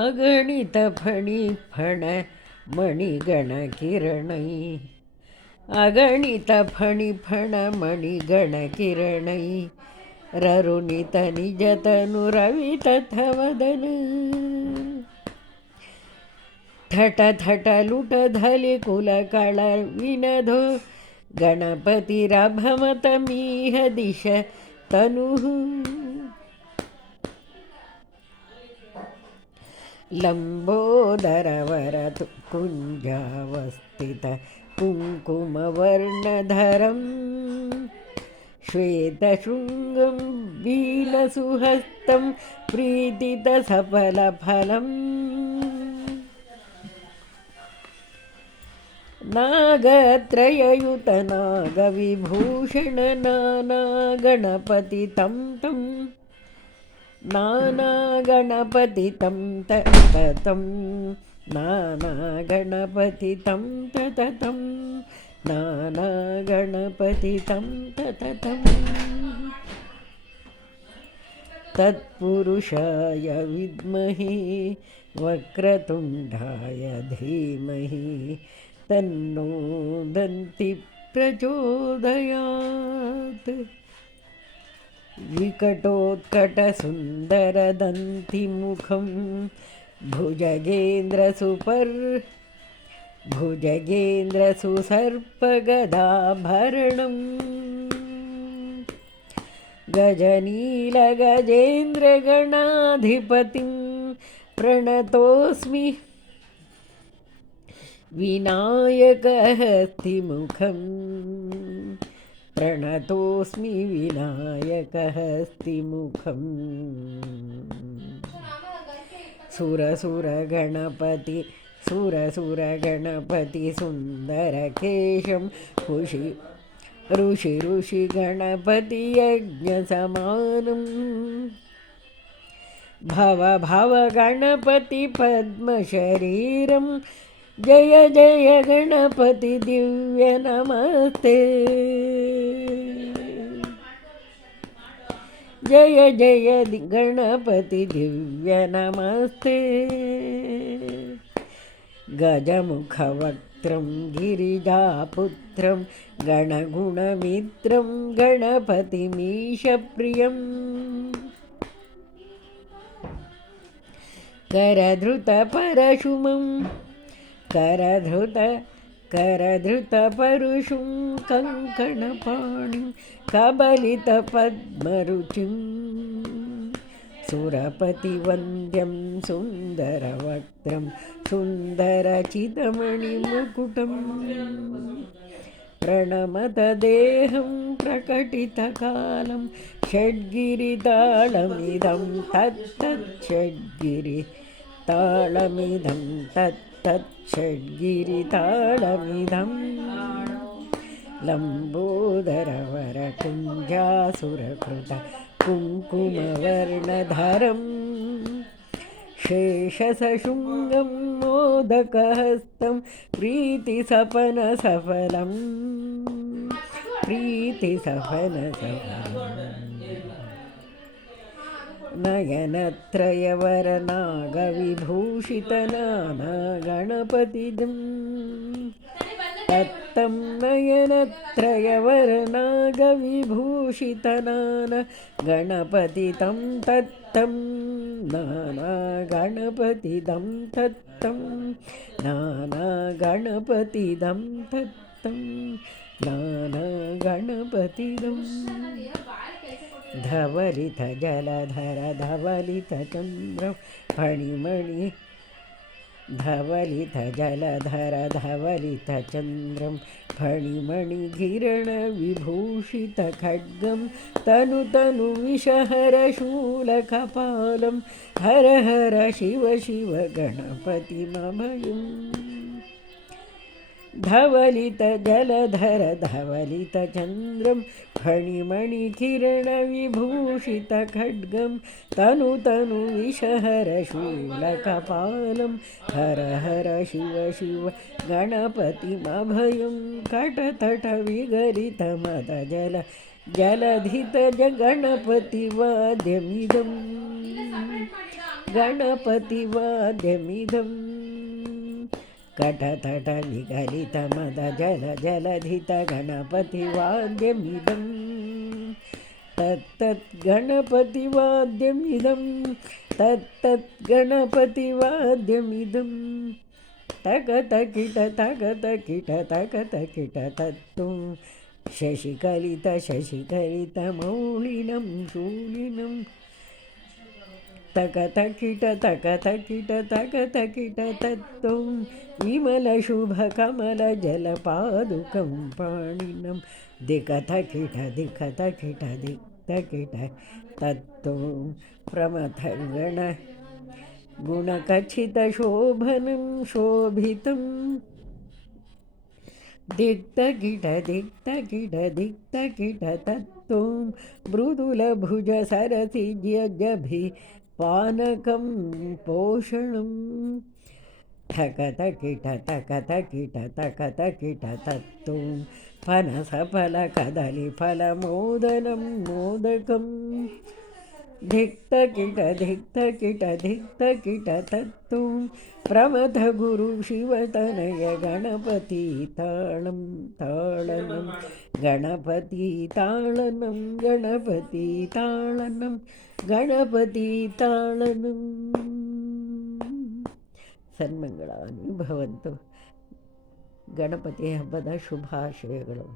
अगणित फणिफण मणिगणकिरणै अगणित फणिफण मणिगणकिरणै ररुनित निजतनुरवितथवदन that that लुट धलि कुलकळ विनधो गणपतिरभमतमीह दिश तनुः लम्बोदरवरतु कुञ्जावस्थित कुङ्कुमवर्णधरं श्वेतशृङ्गं वीलसुहस्तं प्रीतितसफलफलम् नागत्रययुतनागविभूषण नानागणपतितं तं नानागणपतितं ततं नानागणपतितं ततं नानागणपतितं ततं तत्पुरुषाय विद्महे वक्रतुण्डाय धीमहि तन्नो दन्ति प्रचोदयात् विकटोत्कटसुन्दरदन्तिमुखं भुजगेन्द्रसुसर्पगदाभरणं गजनीलगजेन्द्रगणाधिपतिं प्रणतोऽस्मि विनायकहस्तिमुखं प्रणतोऽस्मि विनायकहस्तिमुखम् सुरसुरगणपति सुन्दरकेशं ऋषि यज्ञसमानं भव गणपति पद्मशरीरं जय जय गणपति दिव्य नमस्ते जय जय गणपति दिव्य नमस्ते गजमुखवक्त्रं गिरिजापुत्रं गणगुणमित्रं गणपतिमीशप्रियं करधृतपरशुमं करधृतपरुषुं कङ्कणपाणिं कबलितपद्मरुचिं सुरपतिवन्द्यं सुन्दरवक्त्रं सुन्दरचितमणिमुकुटं प्रणमतदेहं प्रकटितकालं षड्गिरिताळमिदं षड्गिरिताळमिदं लम्बोदरवरकुञ्जासुरकृत कुङ्कुमवर्णधरं शेषसशृङ्गं मोदकहस्तं प्रीतिसफलसफलं नयनत्रयवरनागविभूषितनानागणपतिं तत्तं नयनत्रयवरनागविभूषितनानागणपतितं तत्तं नानागणपतितं तत्तं नानागणपतितं तत्तं नानागणपतितं धवलित जलधर धवलित चन्द्रं फणिमणि धवलित जलधर धवलित चन्द्रं फणिमणिकिरण विभूषित खड्गं तनु विषहरशूलकपालं हर हर शिव शिव गणपतिमभयम् धवलित जलधर धवलित चन्द्रं फणिमणिकिरण विभूषित खड्गं तनु विषहरशूलकपालं हर हर शिव शिव गणपतिमभयं कटतट विगलित मदजल जलधित गणपतिवाद्यमिदं गणपतिवाद्यमिदं कटतट विगलितमदजलधित गणपतिवाद्यमिदं तत्तत् गणपतिवाद्यमिदं तत्तत् गणपतिवाद्यमिदं तकतकिट तकतकिट तकतकिट तत्तुं शशिकलितमौलिनं शूलिनं तकतकिट तकतकिट तकतकिट तत्तुं विमलशुभकमलजलपादुकं पाणिनं दिकतकिट दिकतकिट दिक्तकिट तत्तुं प्रमथगण गुणखचितशोभनं शोभितं दिक्तकिट दिक्तकिट दिक्तकिट तत्तुं मृदुलभुजसरसिजभिपानकं पोषणं ठकतकिट तकतकिट तकतकिट तत्तुं फनसफलकदलीफलमोदनं मोदकं धिक्तकिट धिक्तकिट धिक्तकिट तत्तुं प्रमथगुरुशिवतनय गणपतिताळं ताळनं गणपतिताळनं गणपतिताळनं गणपतिताळनं ಸನ್ಮಂಗಳಾನಿ ಭವಂತು. ಗಣಪತಿ ಹಬ್ಬದ ಶುಭಾಶಯಗಳು.